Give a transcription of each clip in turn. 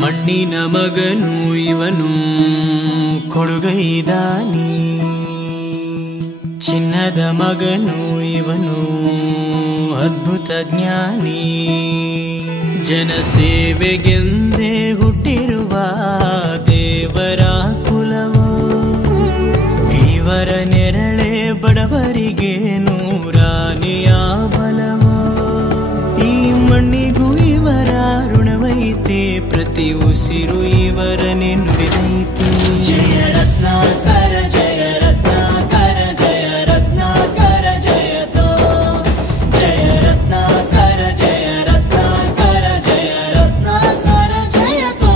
ಮಣ್ಣಿನ ಮಗನು ಇವನು ಕೊಡುಗೈದಾನಿ, ಚಿನ್ನದ ಮಗನು ಇವನು ಅದ್ಭುತ ಜ್ಞಾನಿ. ಜನಸೇವೆಗೆಂದೇ ಹುಟ್ಟಿರುವ ದೇವರ ಕುಲವೋ, ಇವರ ನೆರಳೆ ಬಡವರಿಗೆ ನೂರಾನೆಯ ಬಲವೋ. ಈ ಮಣ್ಣಿಗೂ ಇವರ ಋಣವೈತೆ, ಪ್ರತಿ ಉಸಿರು ಇವರನೆ ನುಡಿದೈತೆ. ಜಯ ರತ್ನಾಕರ ಜಯ ರತ್ನಾಕರ ಜಯ ರತ್ನಾಕರ ಜಯತೋ, ಜಯ ರತ್ನಾಕರ ಜಯ ರತ್ನಾಕರ ಜಯ ರತ್ನಾಕರ ಜಯತೋ.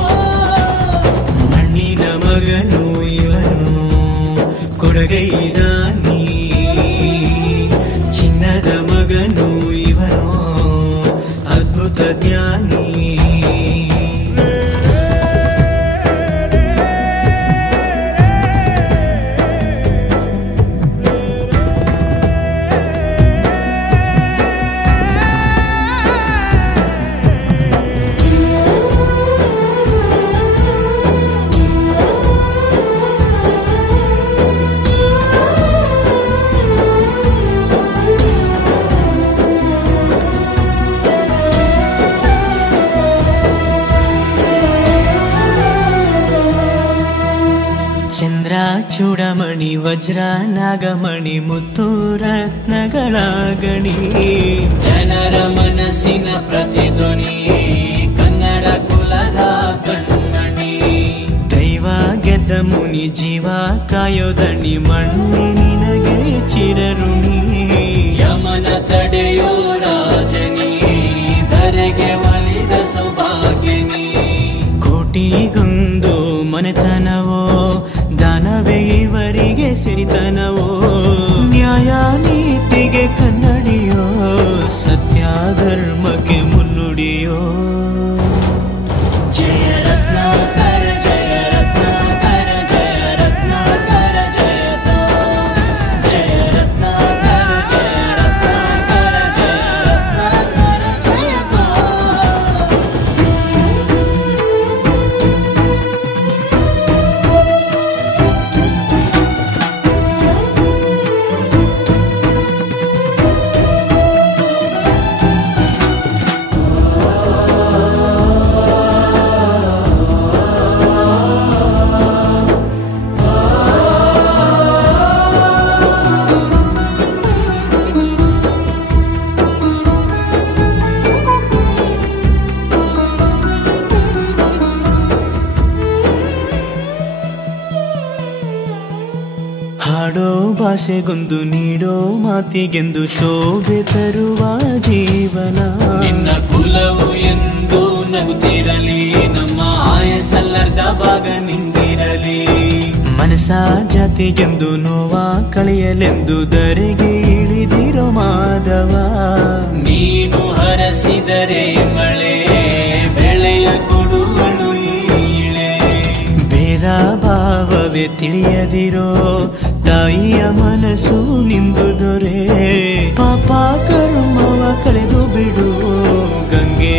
ಮಣ್ಣಿನ ಮಗನು ಇವನು ಕೊಡುಗೈದಾನಿ, ಚಿನ್ನದ ಮಗನು ಇವನು ಅದ್ಭುತ ಜ್ಞಾನಿ. ಚಂದ್ರ ಚೂಡಮಣಿ ವಜ್ರ ನಾಗಮಣಿ ಮುತ್ತು ರತ್ನಗಳ ಗಣಿ, ಜನರ ಮನಸ್ಸಿನ ಪ್ರತಿಧ್ವನಿ ಕನ್ನಡ ಕುಲದ ಕಣ್ಮಣಿ. ದೈವ ಗೆದ್ದ ಮುನಿ ಜೀವ ಕಾಯೋದಣಿ, ಮಣ್ಣಿ ನಿನಗೆ ಚಿರಋಣಿ. ಯಮನ ತಡೆಯೋ ರಾಜನಿ, ಧರೆಗೆ ಒಲಿದ ಸೌಭಾಗ್ಯನಿ. ಕೋಟಿಗೊಂದು ಮನೆತನವೋ, ದಾನವೇ ಇವರಿಗೆ ಸಿರಿತನವೋ. ನ್ಯಾಯ ನೀತಿಗೆ ಕನ್ನಡಿಯೋ, ಸತ್ಯ ಧರ್ಮಕ್ಕೆ ಮುನ್ನುಡಿಯೋ. ಜಯ ರತ್ನಾಕರ ಜಯ ರತ್ನಾಕರ ಜಯ ರತ್ನಾಕರ ಜಯತೋ, ಜಯ ರತ್ನಾಕರ ಜಯ ರತ್ನಾಕರ ಜಯ ರತ್ನಾಕರ ಜಯತೋ. ಹಾಡೋ ಭಾಷೆಗೊಂದು ನೀಡೋ ಮಾತಿಗೆಂದು ಶೋಭೆ ತರುವ ಜೀವನ. ನಿನ್ನ ಕುಲವು ಎಂದು ನಗುತ್ತಿರಲಿ, ನಮ್ಮ ಆಯಸ್ಸಲ್ಲದ ಭಾಗ ನಿಂದಿರಲಿ. ಮನಸ ಜಾತಿಗೆಂದು ನೋವ ಕಳೆಯಲೆಂದು ಧರೆಗೆ ಇಳಿದಿರೋ ಮಾಧವ. ನೀನು ಹರಸಿದರೆ ಮಳೆ ಬೆಳೆಯ ಕೊಡುವಳು ಈಳೆ. ಭೇದ ಭಾವವೇ ತಿಳಿಯದಿರೋ ತಾಯಿಯ ಮನಸ್ಸು ನಿಂದು ದೊರೆ. ಪಾಪ ಕರ್ಮವ ಕಳೆದು ಬಿಡು ಗಂಗೆ